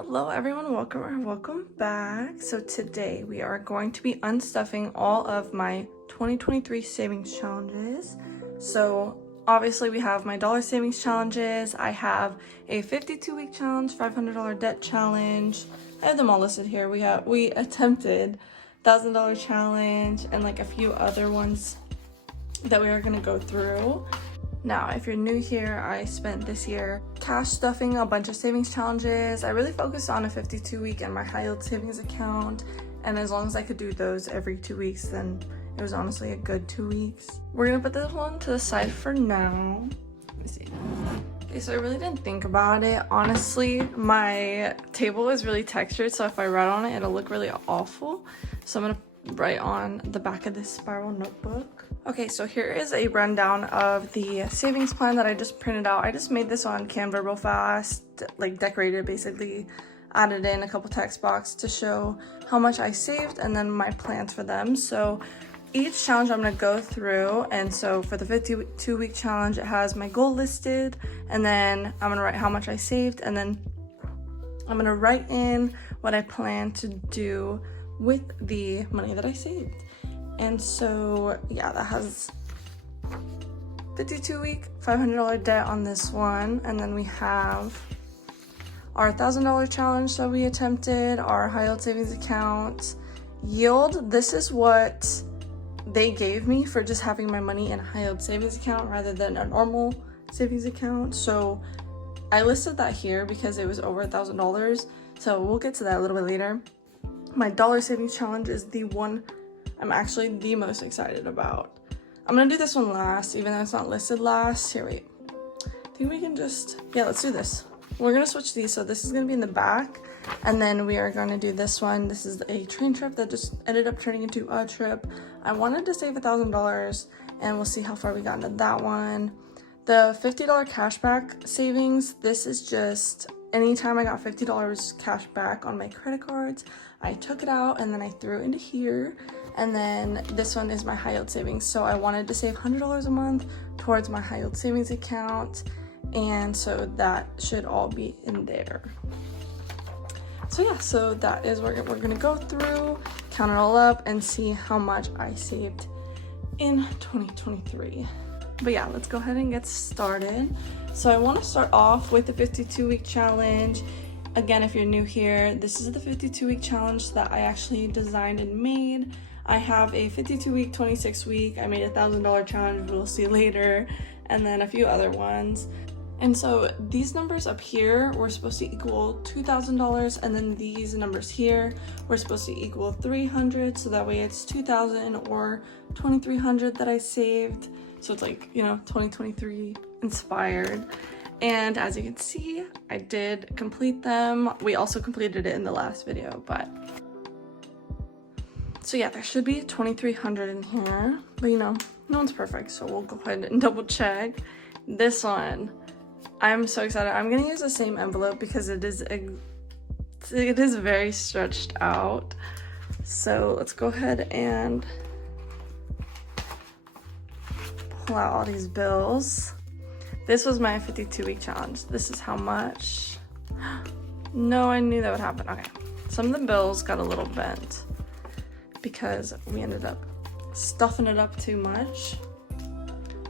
Hello everyone, welcome back. So today we are going to be unstuffing all of my 2023 savings challenges. So obviously we have my dollar savings challenges. I have a 52-week challenge, $500 debt challenge. I have them all listed here. We attempted $1,000 challenge and like a few other ones that we are going to go through. Now, if you're new here, I spent this year cash stuffing a bunch of savings challenges. I really focused on a 52-week and my high yield savings account, and as long as I could do those every 2 weeks, then it was honestly a good 2 weeks. We're gonna put this one to the side for now. Let me see. Okay, so I really didn't think about it. Honestly, my table is really textured, so if I write on it, it'll look really awful. So I'm gonna write on the back of this spiral notebook. Okay, so here is a rundown of the savings plan that I just printed out. I just made this on Canva real fast, like decorated basically, added in a couple text boxes to show how much I saved and then my plans for them. So each challenge I'm gonna go through, and so for the 52-week challenge, it has my goal listed, and then I'm gonna write how much I saved, and then I'm gonna write in what I plan to do with the money that I saved. And so yeah, that has 52-week $500 debt on this one, and then we have our $1,000 challenge that we attempted, our high yield savings account yield. This is what they gave me for just having my money in a high yield savings account rather than a normal savings account. So I listed that here because it was over $1,000, so we'll get to that a little bit later. My dollar savings challenge is the one I'm actually the most excited about. I'm gonna do this one last, even though it's not listed last. Here, wait. I think we can just, yeah, let's do this. We're gonna switch these, so this is gonna be in the back, and then we are gonna do this one. This is a train trip that just ended up turning into a trip. I wanted to save $1,000, and we'll see how far we got into that one. The $50 cashback savings, this is just anytime I got $50 cash back on my credit cards, I took it out and then I threw it into here. And then this one is my high yield savings. So I wanted to save $100 a month towards my high yield savings account. And so that should all be in there. So yeah, so that is what we're gonna go through, count it all up and see how much I saved in 2023. But yeah, let's go ahead and get started. So I want to start off with the 52-week challenge. Again, if you're new here, this is the 52-week challenge that I actually designed and made. I have a 52-week, 26-week, I made a $1,000 challenge, we'll see later, and then a few other ones. And so these numbers up here were supposed to equal $2,000, and then these numbers here were supposed to equal $300, so that way it's $2,000 or $2,300 that I saved. So it's like, you know, 2023 inspired. And as you can see, I did complete them. We also completed it in the last video, but so yeah, there should be 2,300 in here, but you know, no one's perfect, so we'll go ahead and double check. This one, I'm so excited. I'm gonna use the same envelope because it is very stretched out. So let's go ahead and pull out all these bills. This was my 52-week challenge. This is how much. No, I knew that would happen. Okay, some of the bills got a little bent because we ended up stuffing it up too much.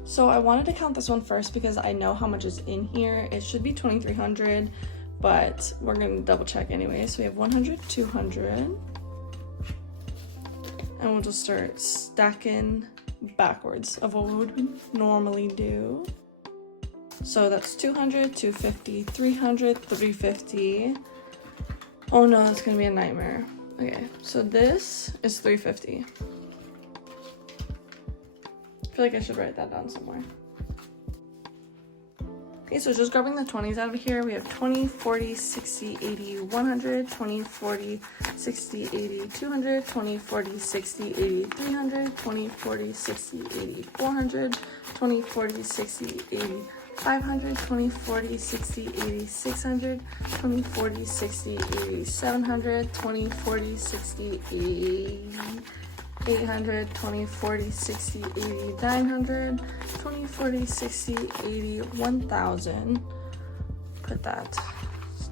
So I wanted to count this one first because I know how much is in here. It should be 2,300, but we're gonna double check anyway. So we have 100, 200, and we'll just start stacking backwards of what we would normally do. So that's 200, 250, 300, 350. Oh no, that's gonna be a nightmare. Okay, so this is 350. I feel like I should write that down somewhere. Okay, so just grabbing the 20s out of here, we have 20, 40, 60, 80, 100, 20, 40, 60, 80, 200, 20, 40, 60, 80, 300, 20, 40, 60, 80, 400, 20, 40, 60, 80, 500, 20, 40, 60, 80, 600, 20, 40, 60, 80, 700, 20, 40, 60, 80, 800, 20, 40, 60, 80, 900, 20, 40, 60, 80, 1,000. Put that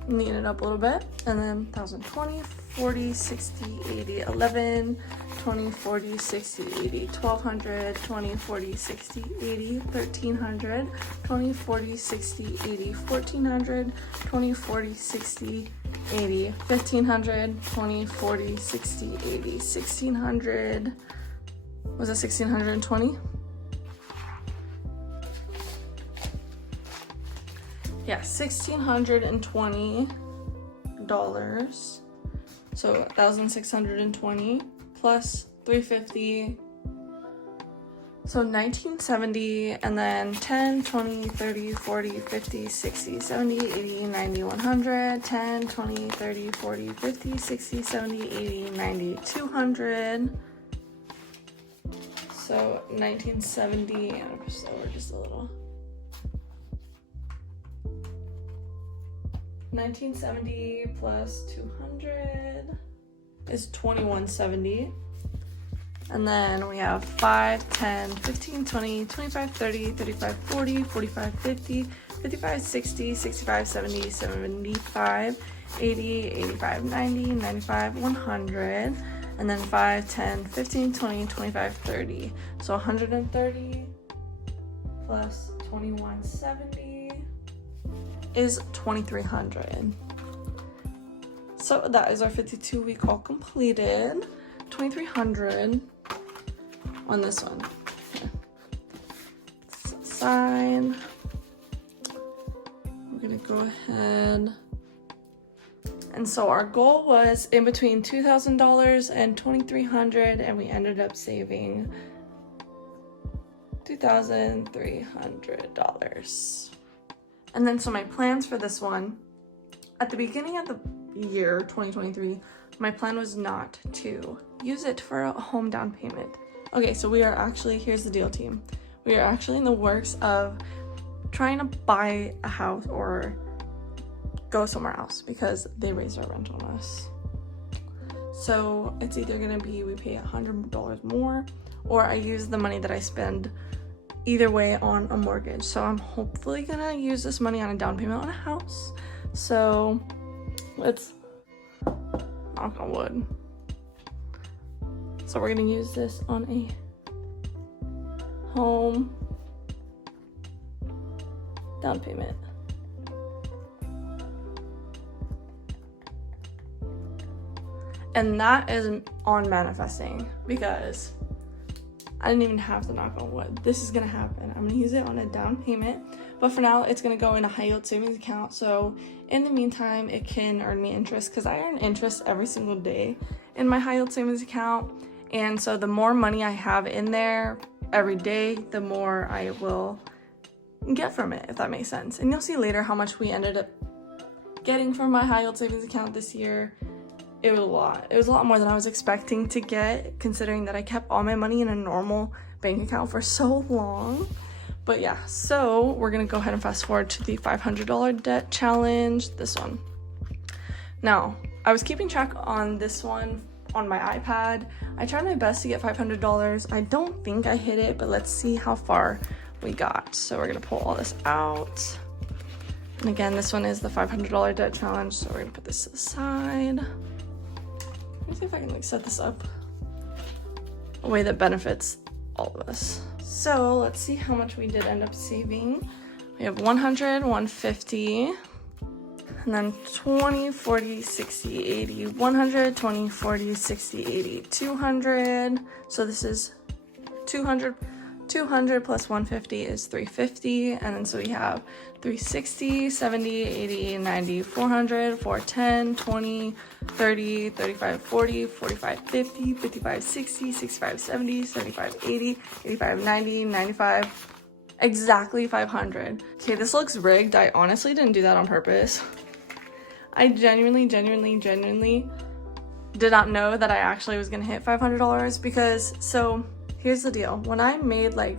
neaten it up a little bit. And then 1,020, 40, 60, 80, 11, 20, 40, 60, 80, 1,200, 20, 40, 60, 80, 1,300, 20, 40, 60, 80, 1,400, 20, 40, 60, 80, 1,500, 20, 40, 60, 80, 1,600, was it 1,620? Yeah, $1,620. So 1,620 plus 350. So 1,970, and then 10, 20, 30, 40, 50, 60, 70, 80, 90, 100, 10, 20, 30, 40, 50, 60, 70, 80, 90, 200. So 1,970, and I'm just over just a little. 1,970 plus 200 is 2,170. And then we have 5, 10, 15, 20, 25, 30, 35, 40, 45, 50, 55, 60, 65, 70, 75, 80, 85, 90, 95, 100. And then 5, 10, 15, 20, 25, 30. So 130 plus 2,170 is 2,300. So that is our 52-week all completed. 2,300 on this one. Okay. Sign. We're gonna go ahead. And so our goal was in between $2,000 and $2,300, and we ended up saving $2,300. And then so my plans for this one, at the beginning of the year 2023, my plan was not to use it for a home down payment. Okay, so we are actually, here's the deal, team. We are actually in the works of trying to buy a house or go somewhere else because they raised our rent on us. So it's either gonna be we pay $100 more, or I use the money that I spend either way on a mortgage. So I'm hopefully gonna use this money on a down payment on a house. So let's knock on wood. So we're gonna use this on a home down payment. And that is on manifesting because I didn't even have to knock on wood. This is gonna happen. I'm gonna use it on a down payment, but for now it's gonna go in a high yield savings account. So in the meantime, it can earn me interest because I earn interest every single day in my high yield savings account. And so the more money I have in there every day, the more I will get from it, if that makes sense. And you'll see later how much we ended up getting from my high yield savings account this year. It was a lot. It was a lot more than I was expecting to get, considering that I kept all my money in a normal bank account for so long. But yeah, so we're gonna go ahead and fast forward to the $500 debt challenge, this one. Now, I was keeping track on this one on my iPad. I tried my best to get $500. I don't think I hit it, but let's see how far we got. So we're gonna pull all this out. And again, this one is the $500 debt challenge, so we're gonna put this aside. Let me see if I can like set this up a way that benefits all of us. So let's see how much we did end up saving. We have 100, 150, and then 20, 40, 60, 80, 100, 20, 40, 60, 80, 200. So this is 200 plus 150 is 350, and then so we have 360, 70, 80, 90, 400, 410, 20, 30, 35, 40, 45, 50, 55, 60, 65, 70, 75, 80, 85, 90, 95, exactly 500. Okay, this looks rigged. I honestly didn't do that on purpose. I genuinely did not know that I actually was gonna hit $500 because, so here's the deal. When I made like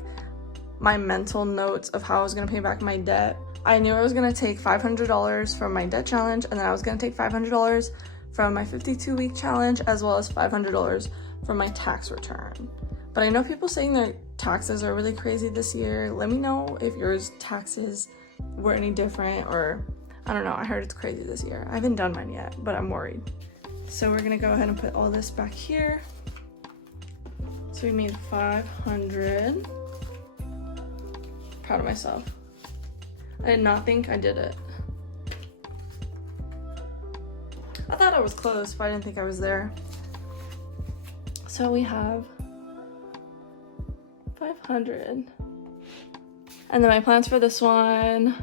my mental notes of how I was gonna pay back my debt, I knew I was gonna take $500 from my debt challenge, and then I was gonna take $500 from my 52-week challenge, as well as $500 from my tax return. But I know people saying their taxes are really crazy this year. Let me know if yours taxes were any different, or I don't know, I heard it's crazy this year. I haven't done mine yet, but I'm worried. So we're gonna go ahead and put all this back here. So we made 500. Proud of myself. I did not think I did it. I thought I was close, but I didn't think I was there. So we have 500. And then my plans for this one.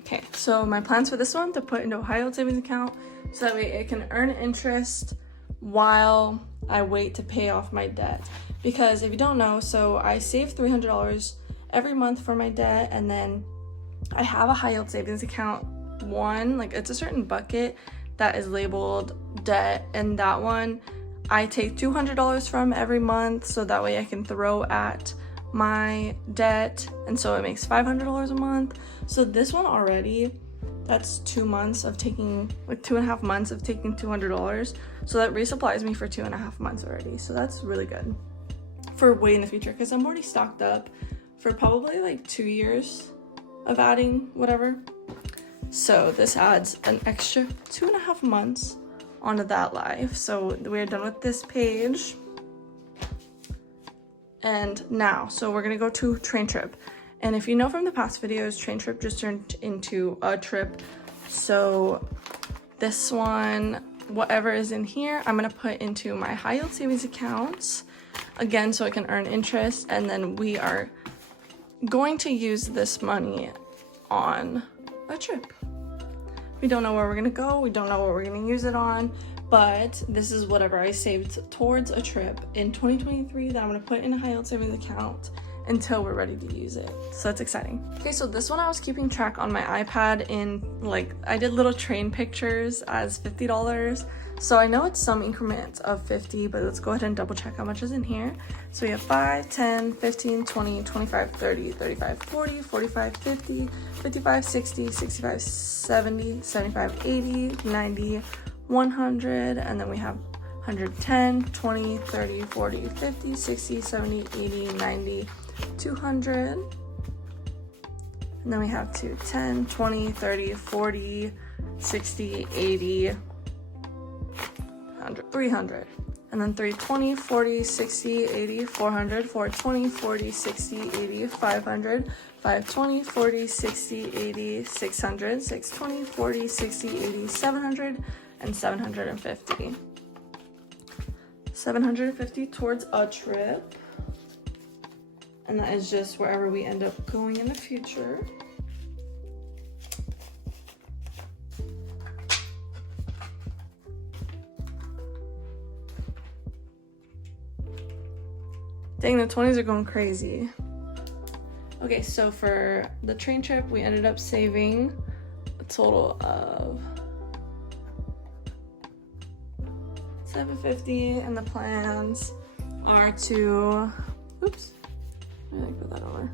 Okay, so my plans for this one to put into a high yield savings account so that way it can earn interest while I wait to pay off my debt. Because if you don't know, so I save $300 every month for my debt, and then I have a high yield savings account one, like it's a certain bucket that is labeled debt, and that one I take $200 from every month so that way I can throw at my debt, and so it makes $500 a month. So this one already, that's 2 months of taking, like 2.5 months of taking $200, so that resupplies me for 2.5 months already. So that's really good for way in the future, because I'm already stocked up for probably like 2 years of adding whatever. So this adds an extra 2.5 months onto that life. So we're done with this page. And now, so we're gonna go to train trip. And if you know from the past videos, train trip just turned into a trip. So this one, whatever is in here, I'm gonna put into my high yield savings accounts again, so it can earn interest. And then we are going to use this money on a trip. We don't know where we're gonna go. We don't know what we're gonna use it on, but this is whatever I saved towards a trip in 2023 that I'm gonna put in a high yield savings account until we're ready to use it. So that's exciting. Okay, so this one I was keeping track on my iPad in, like, I did little train pictures as $50. So I know it's some increments of 50, but let's go ahead and double check how much is in here. So we have 5, 10, 15, 20, 25, 30, 35, 40, 45, 50, 55, 60, 65, 70, 75, 80, 90, 100, and then we have 110, 20, 30, 40, 50, 60, 70, 80, 90, 200, and then we have 210, 20, 30, 40, 60, 80, 100, 300, and then 320, 40, 60, 80, 400, 420, 40, 60, 80, 500, 520, 40, 60, 80, 600, 620, 40, 60, 80, 700, and 750. 750 towards a trip. And that is just wherever we end up going in the future. Dang, the 20s are going crazy. Okay, so for the train trip, we ended up saving a total of $750, and the plans are to, oops, let me put that over.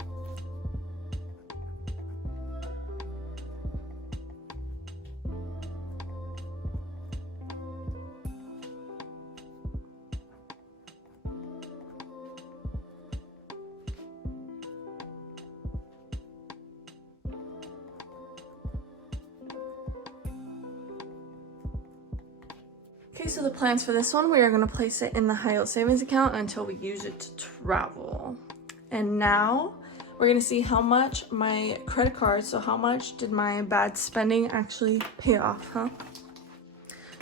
Okay, so the plans for this one, we are going to place it in the high yield savings account until we use it to travel. And now we're going to see how much my credit card, so how much did my bad spending actually pay off, huh?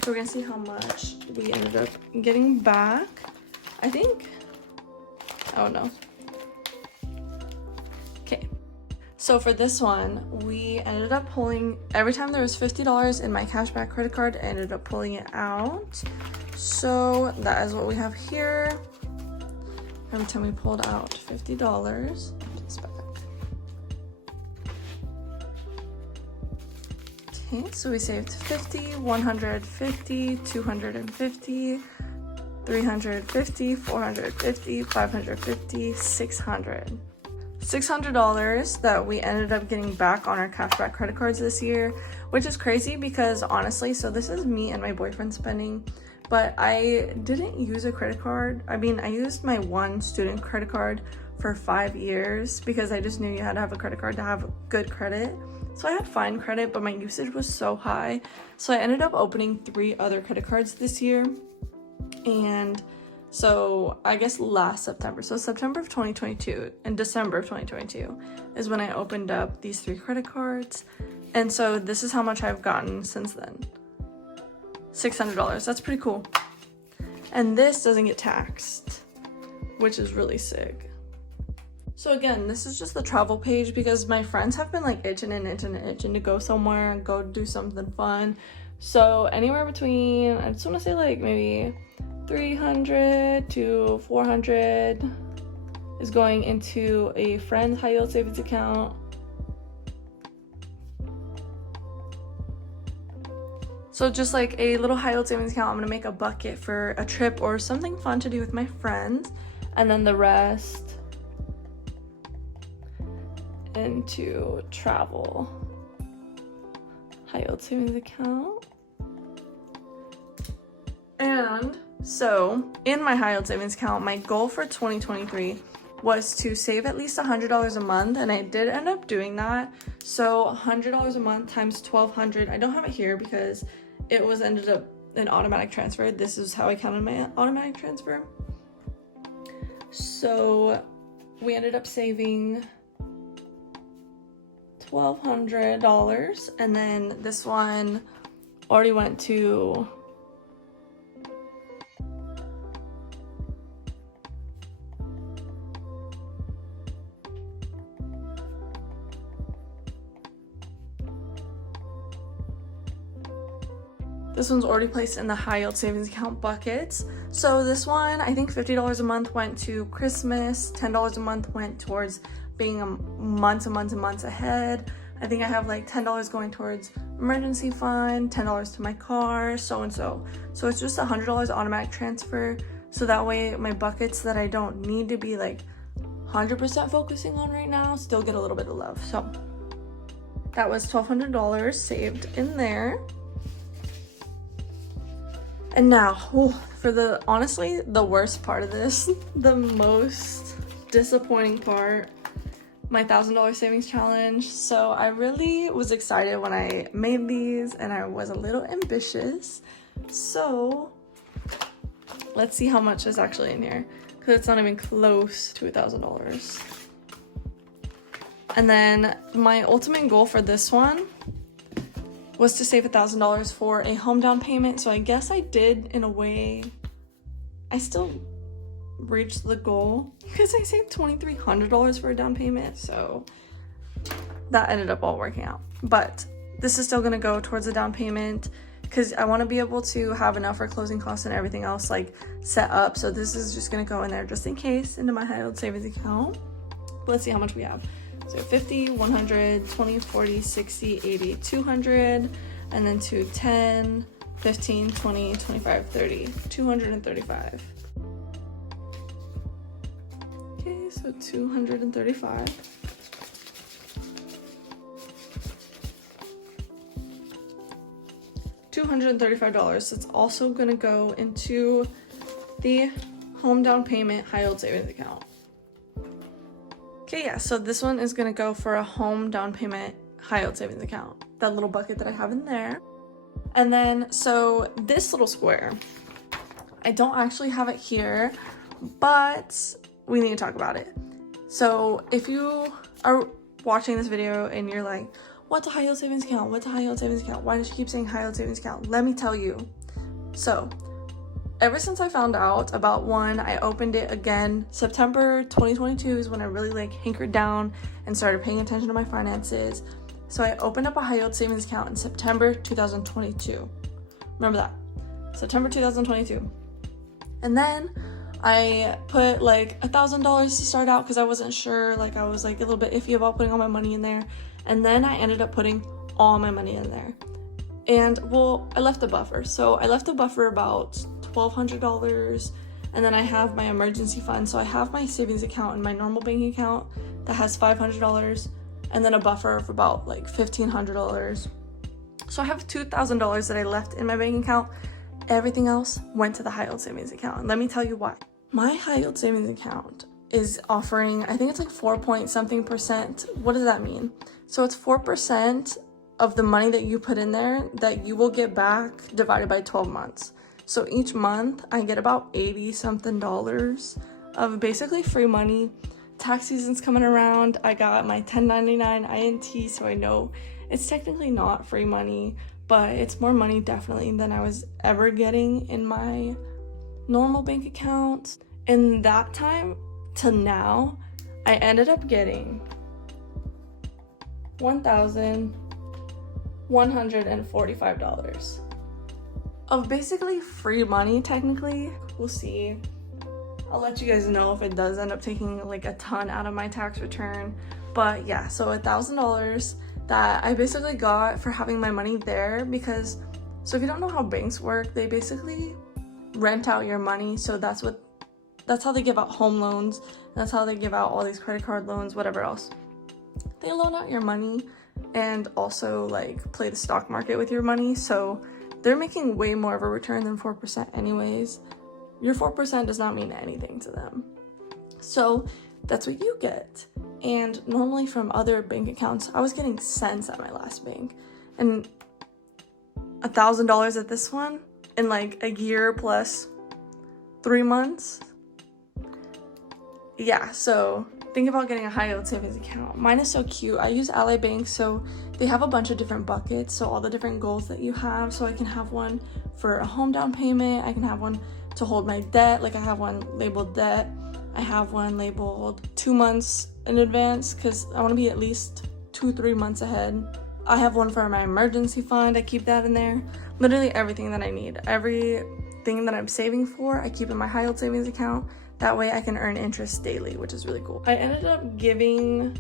So we're going to see how much we ended up getting back. I think, oh no. Okay. So for this one, we ended up pulling, every time there was $50 in my cashback credit card, I ended up pulling it out. So that is what we have here. Every time we pulled out $50, put this back. Okay, so we saved 50, 150, 250, 350, 450, 550, 600. $600 that we ended up getting back on our cashback credit cards this year, which is crazy because honestly, so this is me and my boyfriend spending, but I didn't use a credit card. I mean, I used my one student credit card for 5 years because I just knew you had to have a credit card to have good credit. So I had fine credit, but my usage was so high. So I ended up opening 3 other credit cards this year. And so I guess last September, so September of 2022 and December of 2022 is when I opened up these 3 credit cards. And so this is how much I've gotten since then. $600, that's pretty cool. And this doesn't get taxed, which is really sick. So again, this is just the travel page because my friends have been like itching to go somewhere and go do something fun. So anywhere between, I just want to say like maybe 300 to 400 is going into a friend's high yield savings account. So just like a little high yield savings account, I'm gonna make a bucket for a trip or something fun to do with my friends, and then the rest into travel high yield savings account. And so in my high yield savings account, my goal for 2023 was to save at least $100 a month, and I did end up doing that. So $100 a month times 1,200. I don't have it here because it was ended up an automatic transfer. This is how I counted my automatic transfer. So we ended up saving $1,200, and then this one already went to this one's already placed in the high yield savings account buckets. So this one, I think $50 a month went to Christmas, $10 a month went towards being months ahead. I think I have like $10 going towards emergency fund, $10 to my car, so and so. So it's just $100 automatic transfer. So that way my buckets that I don't need to be like 100% focusing on right now still get a little bit of love. So that was $1,200 saved in there. And now, for the, honestly, the worst part of this, the most disappointing part, my $1,000 savings challenge. So I really was excited when I made these, and I was a little ambitious. So let's see how much is actually in here, because it's not even close to $1,000. And then my ultimate goal for this one was to save $1,000 for a home down payment. So I guess I did, in a way, I still reached the goal because I saved $2,300 for a down payment. So that ended up all working out. But this is still gonna go towards a down payment because I want to be able to have enough for closing costs and everything else like set up. So this is just gonna go in there just in case into my high yield savings account. Let's see how much we have. So 50, 100, 20, 40, 60, 80, 200, and then 2, 10, 15, 20, 25, 30, 235. Okay, so 235. $235. It's also gonna go into the home down payment high yield savings account. Okay, yeah, so this one is gonna go for a home down payment high yield savings account, that little bucket that I have in there. And then, so this little square, I don't actually have it here, but we need to talk about it. So if you are watching this video and you're like, what's a high yield savings account? What's a high yield savings account? Why does she keep saying high yield savings account? Let me tell you. So ever since I found out about one, I opened it again. September 2022 is when I really like hankered down and started paying attention to my finances. So I opened up a high yield savings account in September 2022. Remember that, September 2022. And then I put like $1,000 to start out because I wasn't sure, like I was like a little bit iffy about putting all my money in there. And then I ended up putting all my money in there. And well, I left a buffer. So I left a buffer about $1,200, and then I have my emergency fund. So I have my savings account and my normal banking account that has $500 and then a buffer of about like $1,500. So I have $2,000 that I left in my bank account. Everything else went to the high yield savings account. And let me tell you why. My high yield savings account is offering, I think it's like 4 point something percent. What does that mean? So it's 4% of the money that you put in there that you will get back divided by 12 months. So each month I get about 80 something dollars of basically free money. Tax season's coming around. I got my 1099 INT, so I know it's technically not free money, but it's more money definitely than I was ever getting in my normal bank account. In that time to now, I ended up getting $1,145 of basically free money technically. We'll see. I'll let you guys know if it does end up taking like a ton out of my tax return. But yeah, so $1,000 that I basically got for having my money there, because, so if you don't know how banks work, they basically rent out your money. So that's how they give out home loans. That's how they give out all these credit card loans, whatever else. They loan out your money and also like play the stock market with your money. So they're making way more of a return than 4% anyways. Your 4% does not mean anything to them. So that's what you get. And normally from other bank accounts, I was getting cents at my last bank. And $1,000 at this one in like a year plus 3 months. Yeah, so think about getting a high yield savings account. Mine is so cute. I use Ally Bank, so they have a bunch of different buckets. So all the different goals that you have. So I can have one for a home down payment. I can have one to hold my debt. Like I have one labeled debt. I have one labeled 2 months in advance because I want to be at least 2-3 months ahead. I have one for my emergency fund. I keep that in there. Literally everything that I need. Everything that I'm saving for, I keep in my high yield savings account. That way I can earn interest daily, which is really cool. I ended up giving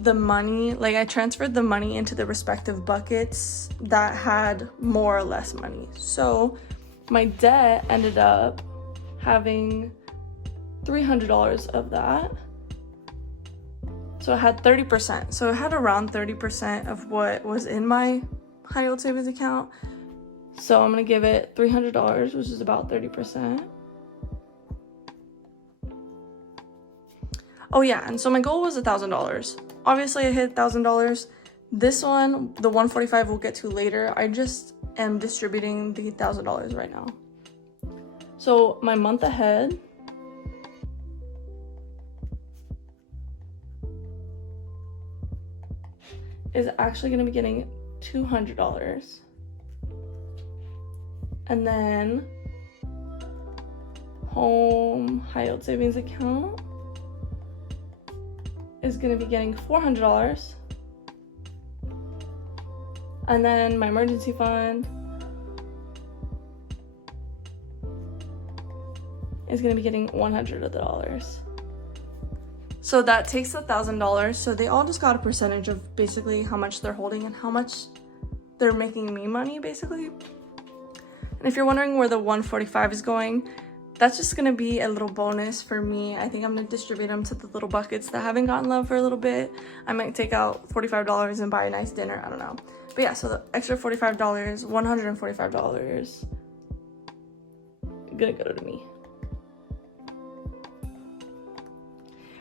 the money, like I transferred the money into the respective buckets that had more or less money. So my debt ended up having $300 of that. So it had 30%. So it had around 30% of what was in my high yield savings account. So I'm gonna give it $300, which is about 30%. Oh yeah, and so my goal was $1,000. Obviously I hit $1,000. This one, the 145 we'll get to later. I just am distributing the $1,000 right now. So my month ahead is actually gonna be getting $200. And then home high yield savings account is gonna be getting $400. And then my emergency fund is gonna be getting $100 of the dollars. So that takes $1,000. So they all just got a percentage of basically how much they're holding and how much they're making me money, basically. And if you're wondering where the 145 is going, that's just gonna be a little bonus for me. I think I'm gonna distribute them to the little buckets that haven't gotten love for a little bit. I might take out $45 and buy a nice dinner, I don't know. But yeah, so the extra $45, $145, gonna go to me.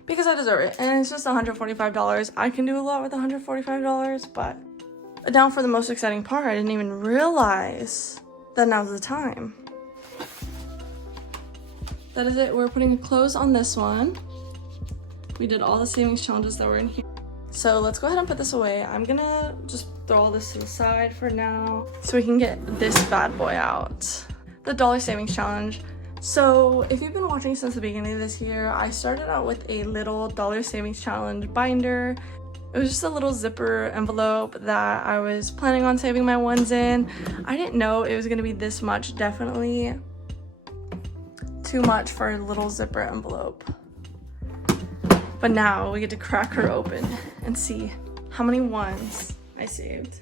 Because I deserve it, and it's just $145. I can do a lot with $145, but down for the most exciting part, I didn't even realize that now's the time. That is it. We're putting a close on this one. We did all the savings challenges that were in here. So let's go ahead and put this away. I'm gonna just throw all this to the side for now so we can get this bad boy out. The dollar savings challenge. So if you've been watching since the beginning of this year, I started out with a little dollar savings challenge binder. It was just a little zipper envelope that I was planning on saving my ones in. I didn't know it was gonna be this much, definitely too much for a little zipper envelope. But now we get to crack her open and see how many ones I saved.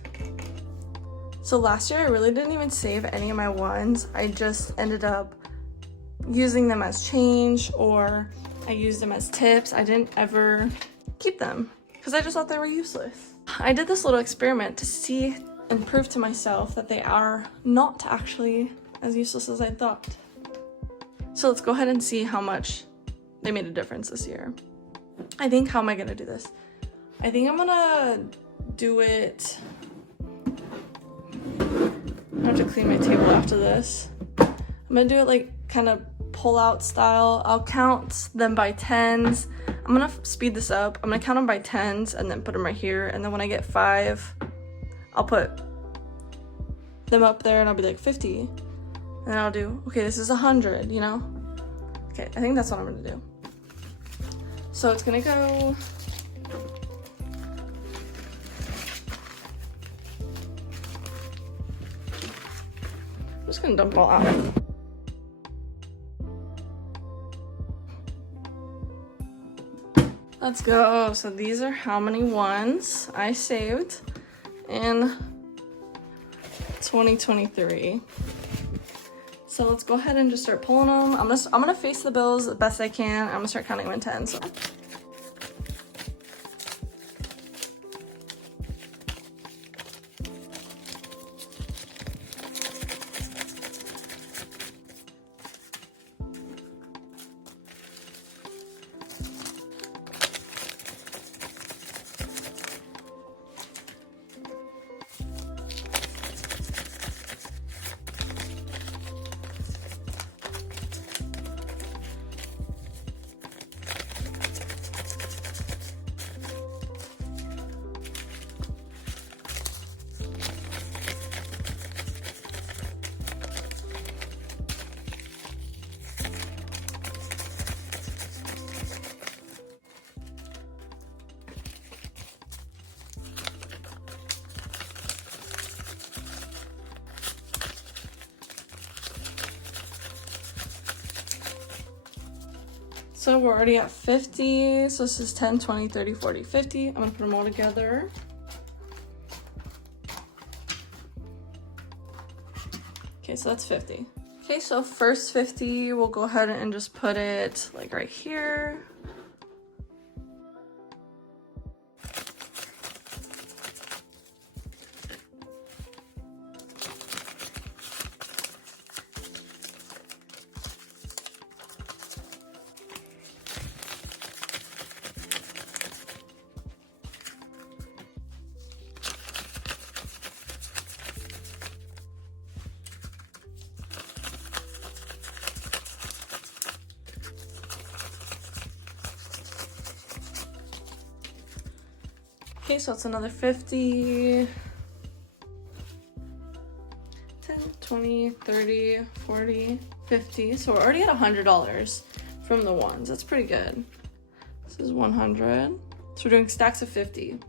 So last year I really didn't even save any of my ones. I just ended up using them as change or I used them as tips. I didn't ever keep them because I just thought they were useless. I did this little experiment to see and prove to myself that they are not actually as useless as I thought. So let's go ahead and see how much they made a difference this year. I think, how am I gonna do this? I think I'm gonna do it, I have to clean my table after this. I'm gonna do it like kind of pull out style. I'll count them by tens. I'm gonna speed this up. I'm gonna count them by tens and then put them right here. And then when I get 5, I'll put them up there and I'll be like 50. And then I'll do, okay, this is 100, you know? Okay, I think that's what I'm gonna do. So it's gonna go, I'm just gonna dump it all out. Let's go. So these are how many ones I saved in 2023. So let's go ahead and just start pulling them. I'm gonna face the bills the best I can. I'm gonna start counting them in tens. So we're already at 50. So this is 10, 20, 30, 40, 50. I'm gonna put them all together. Okay, so that's 50. Okay, so first 50, we'll go ahead and just put it like right here. Okay, so it's another 50, 10, 20, 30, 40, 50. So we're already at $100 from the ones. That's pretty good. This is 100. So we're doing stacks of 50.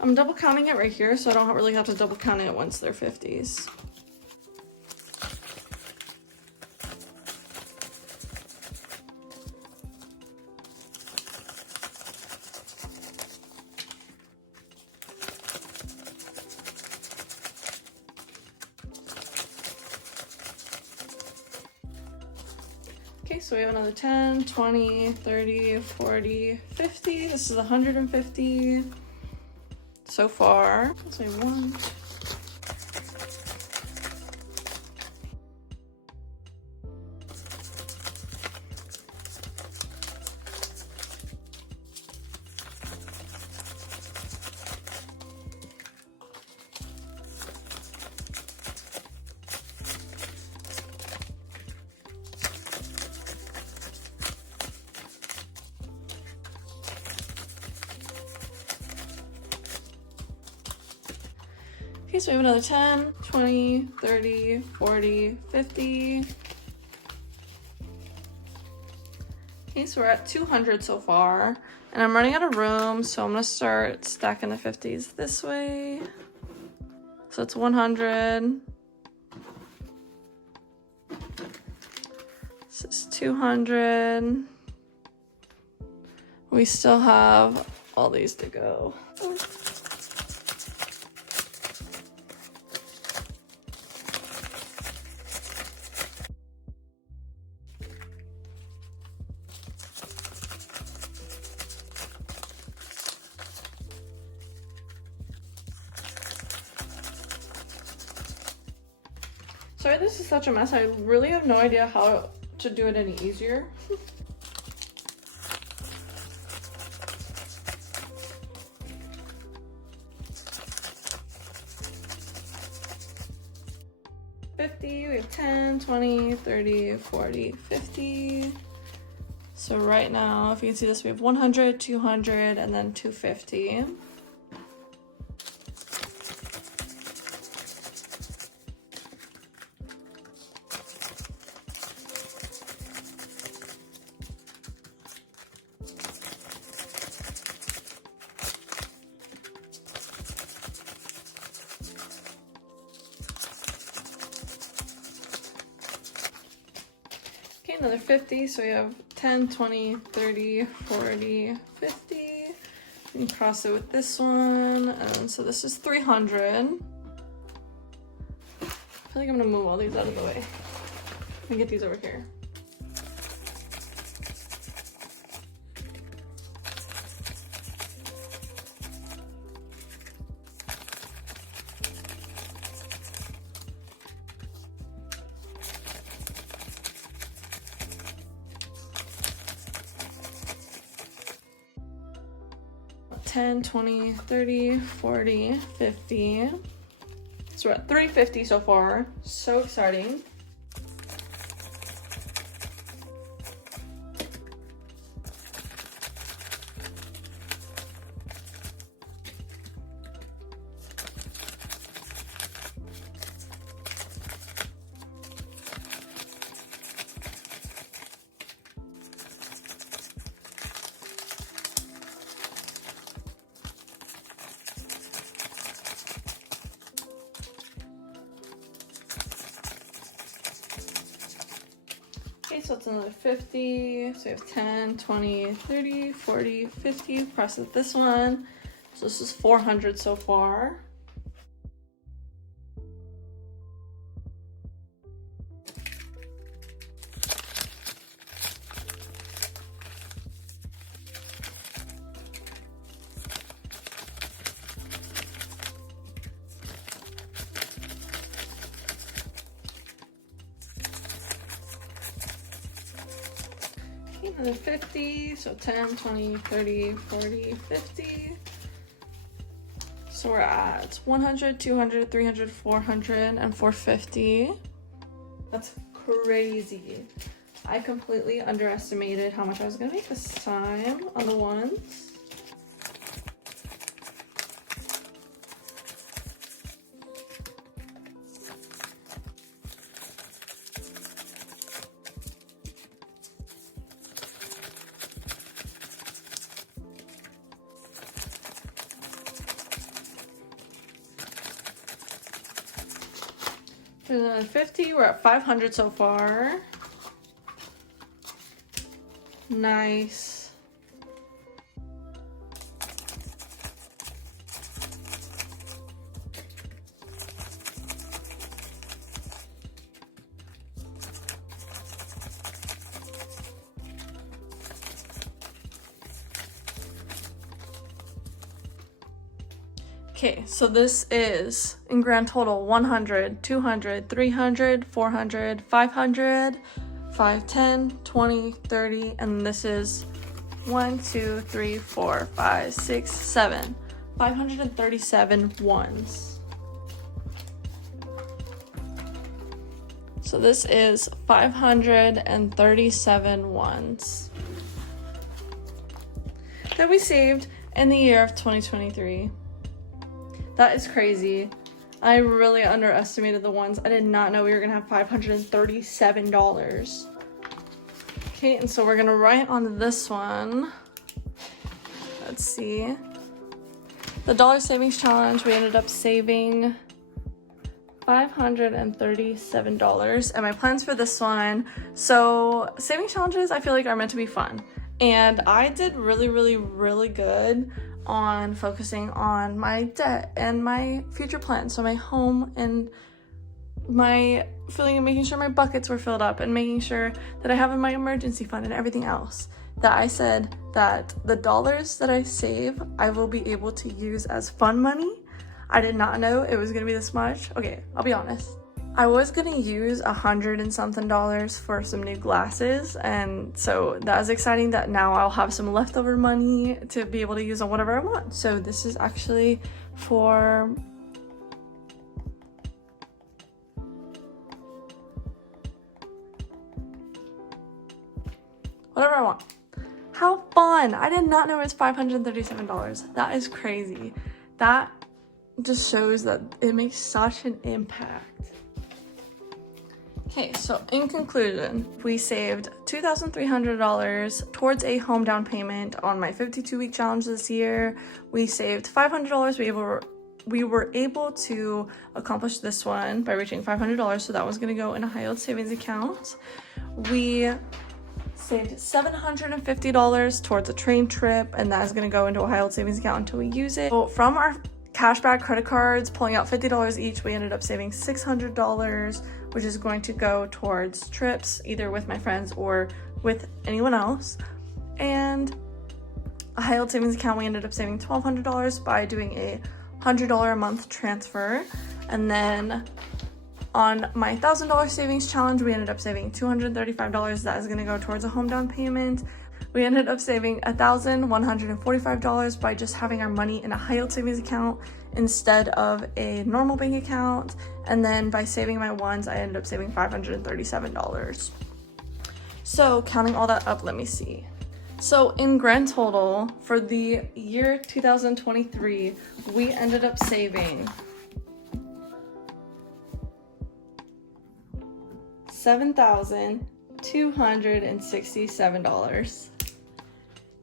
I'm double counting it right here, so I don't really have to double count it once they're 50s. Okay, so we have another 10, 20, 30, 40, 50. This is 150. So far, let's say 1. Okay, so we have another 10, 20, 30, 40, 50. Okay, so we're at 200 so far, and I'm running out of room, so I'm gonna start stacking the 50s this way. So it's 100, This is 200. We still have all these to go. Sorry, this is such a mess. I really have no idea how to do it any easier. We have 10, 20, 30, 40, 50. So right now, if you can see this, we have 100, 200, and then 250. Okay, another 50, so we have 10, 20, 30, 40, 50. You can cross it with this one, and so this is 300. I feel like I'm gonna move all these out of the way. Let me get these over here. $10, $20, $30, $40, $50. So we're at $350 so far. So exciting. Okay, so it's another 50. So we have 10, 20, 30, 40, 50. Press with this one. So this is 400 so far. Another 50, so 10, 20, 30, 40, 50. So we're at 100, 200, 300, 400, and 450. That's crazy. I completely underestimated how much I was gonna make this time on the ones. There's another 50. We're at 500 so far. Nice. Okay, so this is in grand total 100, 200, 300, 400, 500, 5, 10, 20, 30, and this is 1, 2, 3, 4, 5, 6, 7. 537 ones. So this is 537 ones that we saved in the year of 2023. That is crazy. I really underestimated the ones. I did not know we were gonna have $537. Okay, and so we're gonna write on this one. Let's see. The dollar savings challenge, we ended up saving $537. And my plans for this one, so savings challenges I feel like are meant to be fun. And I did really good on focusing on my debt and my future plans. So my home and my filling and making sure my buckets were filled up and making sure that I have in my emergency fund and everything else. That I said that the dollars that I save, I will be able to use as fun money. I did not know it was gonna be this much. Okay, I'll be honest. I was gonna use $100 and something for some new glasses, and so that is exciting that now I'll have some leftover money to be able to use on whatever I want. So this is actually for whatever I want. How fun! I did not know it was $537. That is crazy. That just shows that it makes such an impact. Okay, so in conclusion, we saved $2,300 towards a home down payment on my 52-week challenge this year. We saved $500. We were able to accomplish this one by reaching $500, so that was going to go in a high-yield savings account. We saved $750 towards a train trip, and that is going to go into a high-yield savings account until we use it. So from our Cashback credit cards, pulling out $50 each, we ended up saving $600, which is going to go towards trips, either with my friends or with anyone else. And a high-yield savings account, we ended up saving $1,200 by doing a $100 a month transfer. And then on my $1,000 savings challenge, we ended up saving $235. That is going to go towards a home down payment. We ended up saving $1,145 by just having our money in a high-yield savings account instead of a normal bank account. And then by saving my ones, I ended up saving $537. So counting all that up, let me see. So in grand total for the year 2023, we ended up saving $7,267.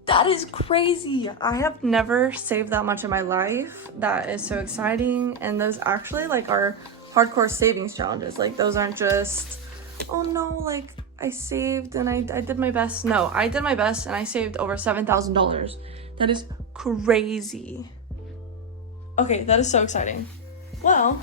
That is crazy. I have never saved that much in my life. That is so exciting. And those actually like are hardcore savings challenges. Like those aren't just, oh no, like I saved and I did my best. No, I did my best and I saved over $7,000. That is crazy. Okay, that is so exciting. Well,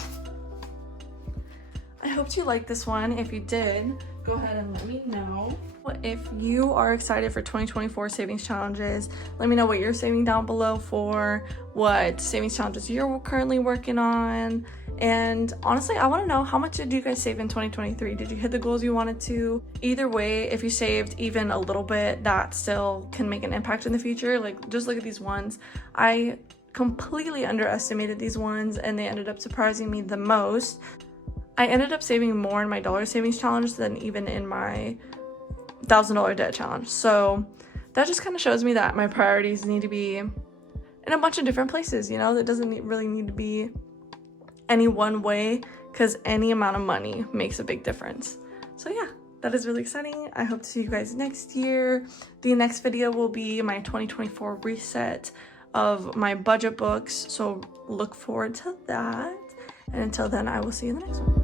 I hope you liked this one. If you did, go ahead and let me know. If you are excited for 2024 savings challenges, let me know what you're saving down below for, what savings challenges you're currently working on. And honestly, I want to know, how much did you guys save in 2023? Did you hit the goals you wanted to? Either way, if you saved even a little bit, that still can make an impact in the future. Like, just look at these ones. I completely underestimated these ones and they ended up surprising me the most. I ended up saving more in my dollar savings challenge than even in my $1,000 debt challenge. So that just kind of shows me that my priorities need to be in a bunch of different places, you know. That doesn't really need to be any one way, because any amount of money makes a big difference. So yeah, that is really exciting. I hope to see you guys next year. The next video will be my 2024 reset of my budget books, so look forward to that. And until then, I will see you in the next one.